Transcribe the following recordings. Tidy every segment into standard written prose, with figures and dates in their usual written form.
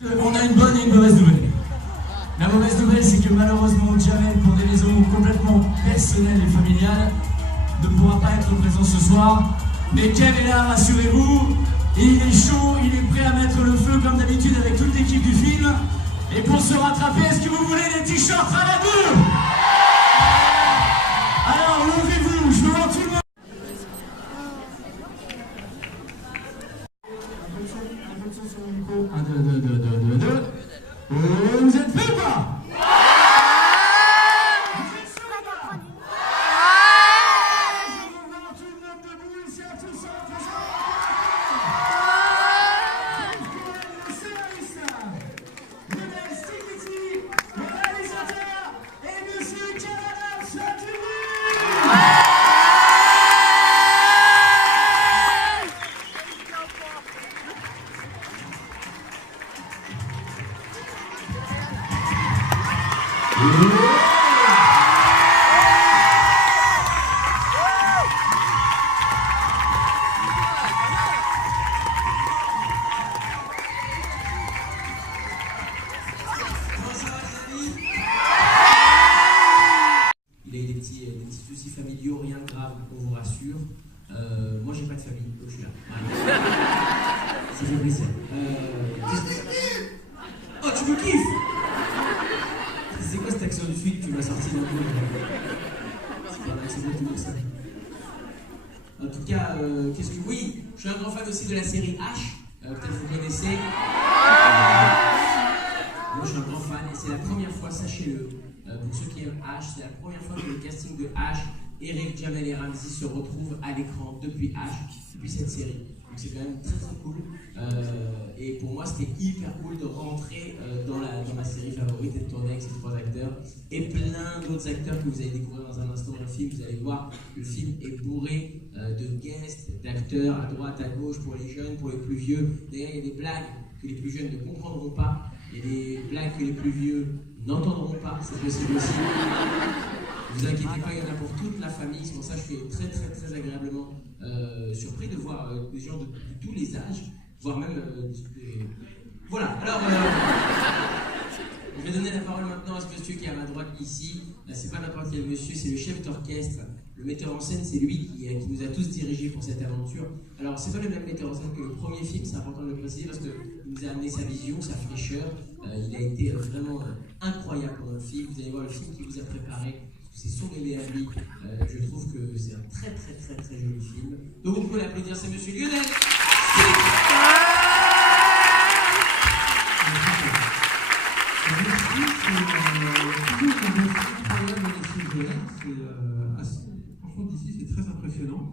On a une bonne et une mauvaise nouvelle. La mauvaise nouvelle, c'est que malheureusement, Jamel, pour des raisons complètement personnelles et familiales, ne pourra pas être présent ce soir. Mais Kev est là, rassurez-vous. Et il est chaud, il est prêt à mettre le feu comme d'habitude avec toute l'équipe du film. Et pour se rattraper, est-ce que vous voulez des t-shirts à la boue? Alors, levez-vous, je veux voir tout le monde. Un peu de son sur le micro. 1, 2, 2, 2, 2, 2, 2. Vous êtes prêts ou pas? Vous êtes chaud ou pas? Je veux voir tout le monde debout ici à tous en présent. Le scénariste, Lionel Stigiti, le réalisateur et Monsieur Canada Slatini. Il a eu des petits soucis familiaux, rien de grave, on vous rassure. Moi j'ai pas de famille, donc je suis là. Ça fait plaisir. Oh, tu me kiffes? C'est quoi cette action de suite que tu m'as sorti d'un coup? C'est pas un accent de tout ça. En tout cas, qu'est-ce que. Oui, je suis un grand fan aussi de la série H. Peut-être vous connaissez. Moi je suis un grand fan et c'est la première fois, sachez-le, pour ceux qui aiment H, c'est la première fois que le casting de H, Eric, Jamel et Ramzy se retrouvent à l'écran depuis H, depuis cette série. Donc c'est quand même très très cool. Et pour moi c'était hyper cool de rentrer dans ma série favorite et de tourner avec ces trois acteurs et plein d'autres acteurs que vous allez découvrir dans un instant dans le film. Vous allez voir, le film est bourré de guests, d'acteurs à droite, à gauche, pour les jeunes, pour les plus vieux. D'ailleurs il y a des blagues que les plus jeunes ne comprendront pas. Il y a des blagues que les plus vieux n'entendront pas, c'est possible aussi. Ne vous inquiétez pas, il y en a pour toute la famille. C'est pour ça que je suis très très très agréablement surpris de voir des gens de tous les âges, voire même Voilà, alors je vais donner la parole maintenant à ce monsieur qui est à ma droite ici. Là, c'est pas n'importe quel monsieur, c'est le chef d'orchestre. Le metteur en scène, c'est lui qui nous a tous dirigés pour cette aventure. Alors, c'est pas le même metteur en scène que le premier film, c'est important de le préciser parce qu'il nous a amené sa vision, sa fraîcheur. Il a été vraiment incroyable pendant le film. Vous allez voir le film qu'il vous a préparé. C'est son bébé à lui. Je trouve que c'est un très très très très joli film. Donc, vous pouvez l'applaudir, c'est monsieur Lionel. Franchement, d'ici, c'est très impressionnant.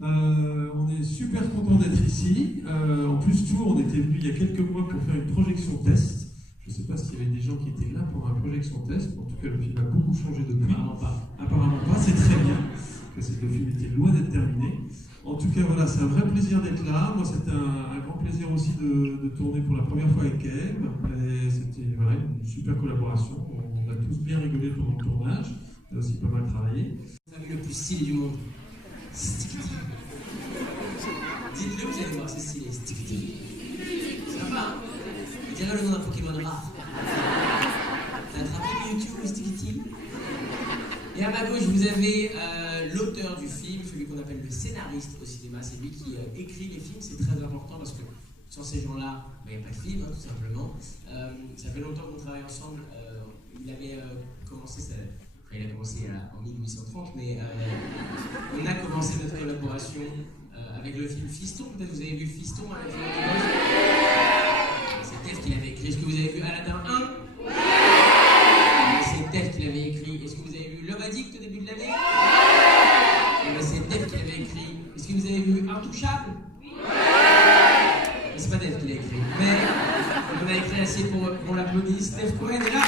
On est super content d'être ici. En plus, on était venu il y a quelques mois pour faire une projection test. Je ne sais pas s'il y avait des gens qui étaient là pour une projection test. En tout cas, le film a beaucoup changé depuis. Apparemment pas, c'est très bien. Parce que le film était loin d'être terminé. En tout cas, voilà, c'est un vrai plaisir d'être là. Moi, c'était un grand plaisir aussi de tourner pour la première fois avec Kev. Et c'était une super collaboration. On a tous bien rigolé pendant le tournage. On a aussi pas mal travaillé. Le plus stylé du monde. Stickity. Dites-le, vous allez voir, c'est stylé. Stickity. C'est sympa, hein? On dirait le nom d'un Pokémon rare. T'as attrapé Mewtwo ou Stickity? Et à ma gauche, vous avez l'auteur du film, celui qu'on appelle le scénariste au cinéma. C'est lui qui écrit les films. C'est très important parce que sans ces gens-là, il n'y a pas de film, hein, tout simplement. Ça fait longtemps qu'on travaille ensemble. Il avait commencé il a commencé en 1830, mais on a commencé notre collaboration avec le film Fiston. Peut-être vous avez vu Fiston avec c'est Dave qui l'avait écrit. Est-ce que vous avez vu Aladdin 1? C'est Dave qui l'avait écrit. Est-ce que vous avez vu Love Addict au début de l'année? C'est Dave qui l'avait écrit. Est-ce que vous avez vu Intouchable? C'est pas Dave qui l'a écrit, mais on en a écrit assez pour l'applaudir. Steph Cohen est là.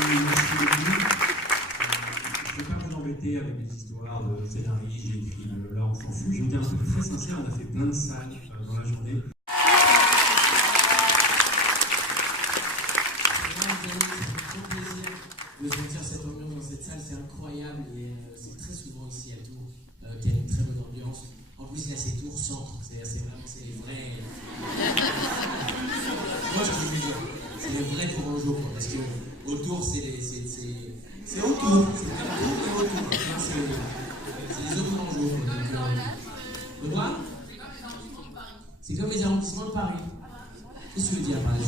Je ne vais pas vous embêter avec des histoires de scénaristes, j'ai écrit là, on s'en fout. Je vais vous dire un truc très sincère, on a fait plein de salles dans la journée. De sentir cette ambiance dans cette salle, c'est incroyable et c'est très souvent ici à Tours qu'il y a une très bonne ambiance. plus là c'est Tours centre, c'est vraiment c'est les vrais. Moi je veux dire, c'est les vrais Tourangeaux quoi, parce que autour c'est autour, c'est autour et autour. C'est les autres Tourangeaux. De quoi? C'est comme les arrondissements de Paris. Qu'est-ce que tu veux dire par là?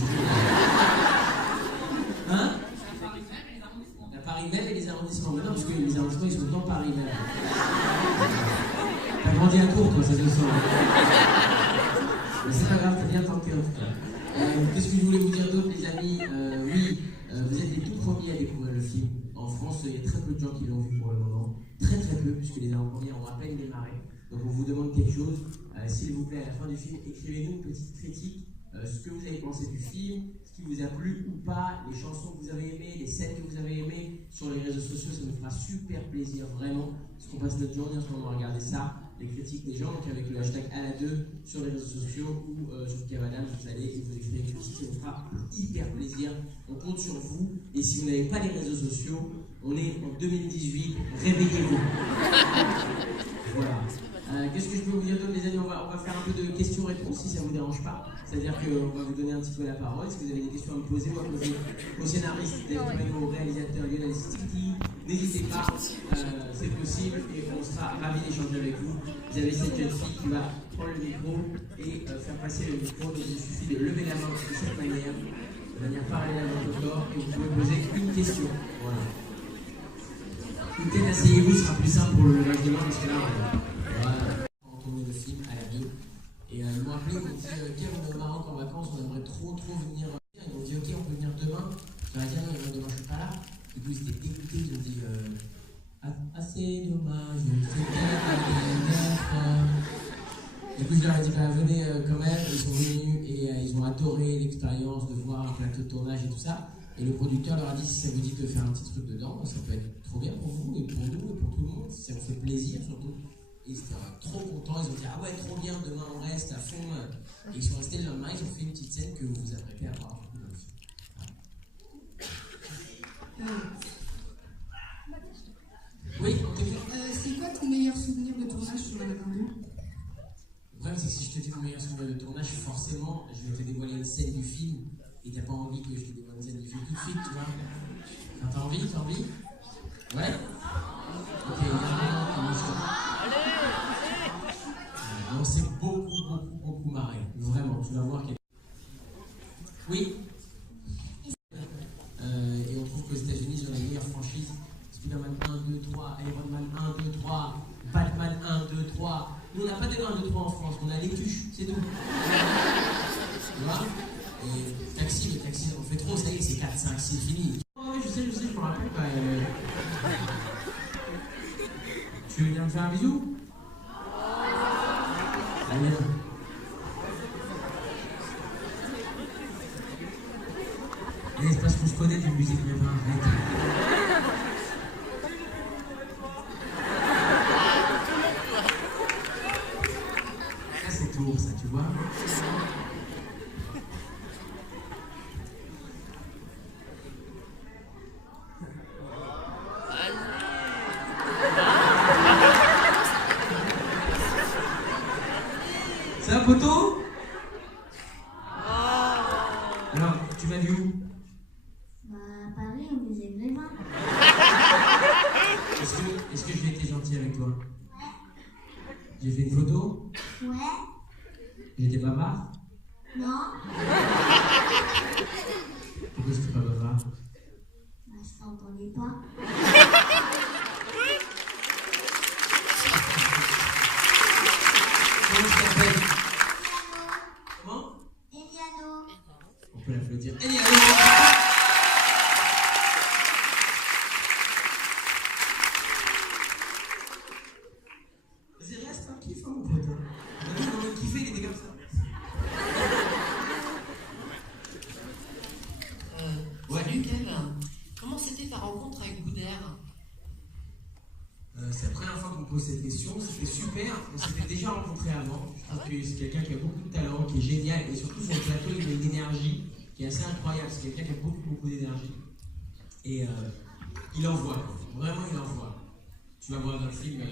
Hein? La Paris même et les arrondissements. Mais non, parce que les arrondissements ils sont dans Paris même. T'as grandi à Tours, toi, ça se sent. Mais c'est pas grave, t'as bien tenté en tout cas. Qu'est-ce que je voulais vous dire d'autre, les amis? Oui, vous êtes les tout premiers à découvrir le film. En France, il y a très peu de gens qui l'ont vu pour le moment. Très peu, puisque les avant-premières ont à peine démarré. Donc on vous demande quelque chose. S'il vous plaît, à la fin du film, écrivez-nous une petite critique. Ce que vous avez pensé du film, ce qui vous a plu ou pas, les chansons que vous avez aimées, les scènes que vous avez aimées sur les réseaux sociaux, ça nous fera super plaisir, vraiment, parce qu'on passe notre journée en ce moment à regarder ça, les critiques des gens, donc avec le hashtag #ALA2 sur les réseaux sociaux ou sur Cavadam, vous allez et vous écrivez une critique, ça nous fera hyper plaisir, on compte sur vous, et si vous n'avez pas les réseaux sociaux, on est en 2018, réveillez-vous. Voilà. Qu'est-ce que je peux vous dire d'autre, les amis? On va faire un peu de questions-réponses si ça ne vous dérange pas. C'est-à-dire qu'on va vous donner un petit peu la parole. Si vous avez des questions à me poser ou à poser au scénariste, au réalisateur Lionel Stiti, n'hésitez pas, c'est possible et on sera ravis d'échanger avec vous. Vous avez cette jeune fille qui va prendre le micro et faire passer le micro. Donc il suffit de lever la main de cette manière parallèle à votre corps et vous pouvez poser une question. Voilà. Peut-être asseyez-vous, ce sera plus simple pour le levage de main parce que là, on tournait le film à la bio. Et ils m'ont appelé, ils m'ont dit Kev, on est au Maroc en vacances, on aimerait trop venir. Ils m'ont dit ok, on peut venir demain. Je leur ai dit ah non, demain je suis pas là. Du coup ils étaient dégoûtés, ils ont dit c'est dommage, c'est bien. Du coup je leur ai dit bah venez quand même. Ils sont venus et ils ont adoré l'expérience de voir un plateau de tournage et tout ça. Et le producteur leur a dit si ça vous dit de faire un petit truc dedans, ça peut être trop bien pour vous et pour nous et pour tout le monde, si ça vous fait plaisir surtout. Ils étaient trop contents, ils ont dit ah ouais trop bien, demain on reste à fond. Et ils sont restés le lendemain, ils ont fait une petite scène que vous vous apprêtez à voir. Oui, on t'écoute. C'est quoi ton meilleur souvenir de tournage sur Aladdin 2? Le problème c'est que si je te dis mon meilleur souvenir de tournage, forcément je vais te dévoiler une scène du film et t'as pas envie que je te dévoile une scène du film tout de suite, tu vois. Enfin, t'as envie? Ouais. Ok, il y a un on s'est beaucoup marré. Vraiment, tu vas voir qu'il y a... Oui. Et on trouve qu'aux États-Unis, ils ont la meilleure franchise. Spider-Man 1, 2, 3, Iron Man 1, 2, 3, Batman 1, 2, 3. Nous, on n'a pas de 1, 2, 3 en France, on a les tuches, c'est tout. Tu vois? Et Taxi, on fait trop, ça y est, c'est 4, 5, c'est fini. Oh oui, je sais, je me rappelle pas. Tu veux venir me faire un bisou? Allez. C'est parce qu'on se connaît d'une musique, mais pas arrête. Ça c'est Tours, ça, tu vois. C'est un poteau? Alors, tu m'as vu où? Bah, à Paris, au musée Grévin. Est-ce que j'ai été gentil avec toi? Ouais. J'ai fait une photo? Ouais. J'étais bavard? Non. Pourquoi j'étais pas bavard? Bah, je t'entendais pas. Comment tu t'appelles? Comment? Eliano. On peut l'applaudir. Vas-y, reste un kiff, hein, mon pote. On a vu, on a kiffé, il était comme ça. Salut Kev, comment c'était ta rencontre avec Boudère? C'est la première fois qu'on me pose cette question, c'était super, on s'était déjà rencontrés avant. Je trouve que c'est quelqu'un qui a beaucoup de talent, qui est génial, et surtout sur le plateau, il a une énergie qui est assez incroyable. C'est quelqu'un qui a beaucoup d'énergie. Et il envoie, quoi. Vraiment il envoie. Tu vas voir dans le film,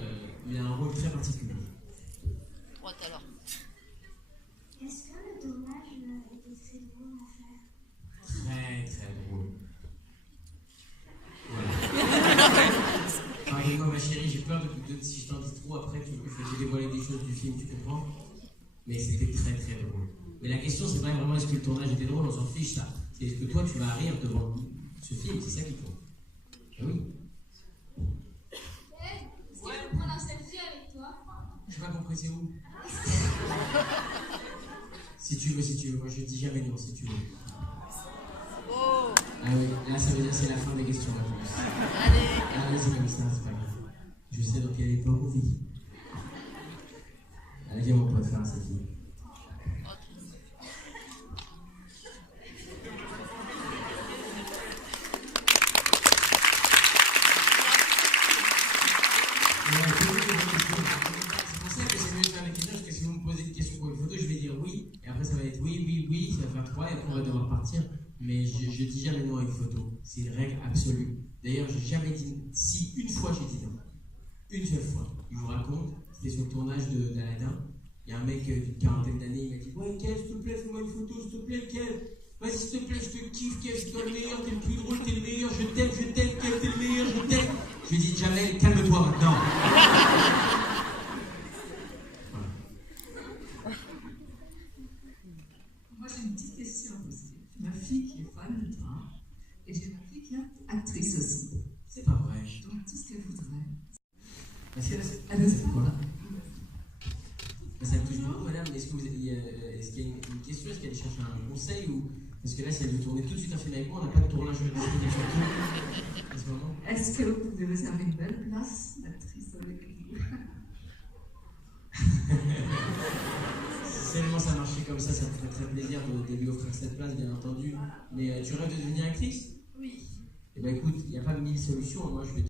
il a un rôle très particulier. droite alors. Est-ce que le tournage était très drôle à faire? Très très drôle. Voilà. Pardonne-moi ma chérie, j'ai peur de si je t'en dis trop après, tu veux que je te dévoiler des choses du film, tu comprends? Mais c'était très très drôle. Mais la question c'est pas vraiment est-ce que le tournage était drôle, on s'en fiche ça. C'est est-ce que toi tu vas rire devant ce film, c'est ça qui compte. Ah oui. Est-ce que je peux prendre un selfie avec toi? J'ai pas compris, c'est où? Si tu veux, moi je dis jamais non si tu veux. Oh. Ah oui, là ça veut dire c'est la fin des questions-réponses. Allez. Ah oui, c'est comme ça, c'est pas grave. Je sais dans quelle époque on vit. Allez, viens mon pote, faire un selfie. C'est pour ça que c'est mieux de faire des questions, parce que si vous me posez une question pour une photo, je vais dire oui, et après ça va être oui, ça va faire 3, et après on va devoir partir. Mais je dis jamais non à une photo, c'est une règle absolue. D'ailleurs, j'ai jamais dit si, une fois j'ai dit non. Une seule fois. Je vous raconte, c'était sur le tournage d'Aladin. Il y a un mec d'une quarantaine d'années, il m'a dit ouais, Kev, s'il te plaît, fais-moi une photo, s'il te plaît, Kev. Vas-y, s'il te plaît, je te kiffe, Kev, c'est toi le meilleur, t'es le plus drôle, t'es le meilleur, je t'aime, Kev, t'es le meilleur, je t'aime. Je lui ai dit, Jamel, calme-toi maintenant. Voilà. Moi, j'ai une petite question à poser. J'ai ma fille qui est fan de toi et j'ai ma fille qui est actrice aussi. C'est pas vrai. Donc, tout ce qu'elle voudrait. Parce que Elle ne sait pas. ça me touche beaucoup, madame. Est-ce qu'il y a une question? Est-ce qu'elle cherche un conseil ou... Parce que là, si elle veut tourner tout de suite un film avec moi, on n'a pas de tournage de film en ce moment. Est-ce que vous pouvez réserver une belle place d'actrice avec vous? Si seulement ça marchait comme ça me ferait très plaisir de lui offrir cette place, bien entendu. Mais tu rêves de devenir actrice? Oui. Eh ben écoute, il n'y a pas 1000 solutions. Moi, je vais